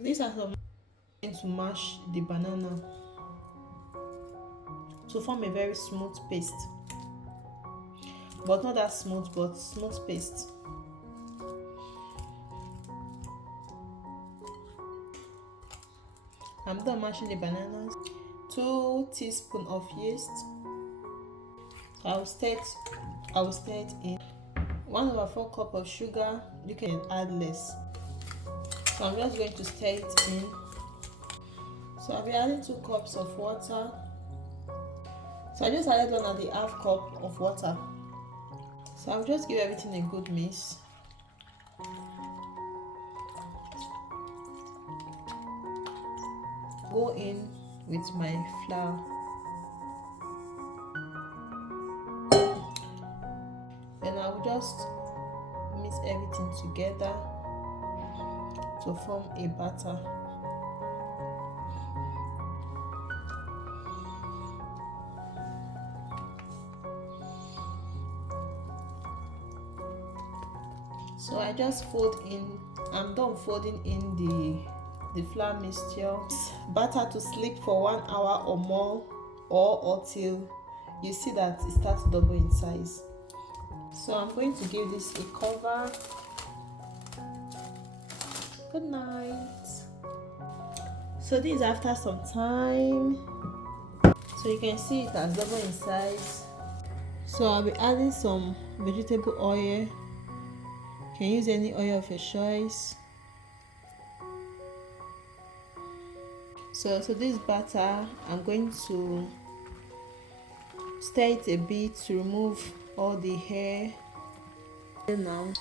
These are some to mash the banana to form a very smooth paste, but not that smooth, but smooth paste. I'm done mashing the bananas. 2 teaspoons of yeast. I'll stir it in. 1/4 cup of sugar. You can add less. So I'm just going to stir it in. So I'll be adding 2 cups of water. So I just added 1.5 cup of water. So I'll just give everything a good mix. Go in with my flour. Then I will just mix everything together to form a batter. So I just fold in. I'm done folding in the flour mixture. Batter to sleep for 1 hour or more, or until you see that it starts to double in size. So I'm going to give this a cover. Good night. So this is after some time. So you can see it has doubled in size. So I'll be adding some vegetable oil. You can use any oil of your choice. So this batter, I'm going to stir it a bit to remove all the hair. Now